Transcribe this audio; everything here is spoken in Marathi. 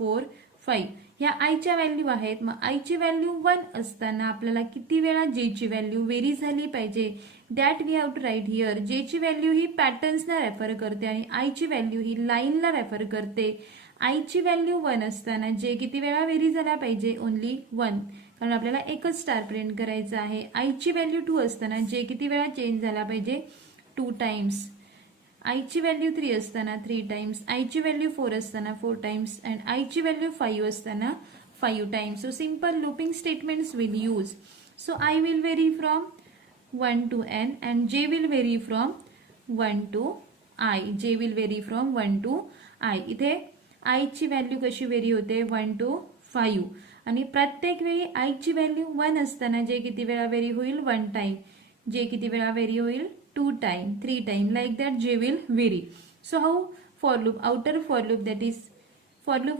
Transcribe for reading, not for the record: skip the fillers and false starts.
4 5 ह्या आयच्या व्हॅल्यू आहेत. मग आयची व्हॅल्यू 1 असताना आपल्याला किती वेळा जे ची व्हॅल्यू व्हेरी झाली पाहिजे, that we have to write here. जे ची व्हॅल्यू ही पॅटर्न्सना रेफर करते आणि आयची व्हॅल्यू ही लाईनला रेफर करते. आयची व्हॅल्यू 1 असताना जे किती वेळा व्हेरी झाला पाहिजे, ओनली 1, कारण आपल्याला एकच स्टार प्रिंट करायचं आहे. आयची व्हॅल्यू 2 असताना जे किती वेळा चेंज झाला पाहिजे, 2 टाइम्स. आयची व्हॅल्यू 3 असताना 3 टाइम्स. आयची व्हॅल्यू 4 असताना 4 टाइम्स अँड आयची व्हॅल्यू 5 असताना 5 times. So simple looping statements will use. So I will very from 1 to n and j will vary from 1 to I. j will vary from 1 to I. इथे I ची व्हॅल्यू कशी व्हेरी होते, 1 to 5. आणि प्रत्येक वेळी I ची व्हॅल्यू 1 असताना जे किती वेळा व्हेरी होईल, 1 टाइम. जे किती वेळा व्हेरी होईल, 2 टाइम, 3 टाइम. लाईक दॅट जे will very. So how for loop, outer for loop, that is for loop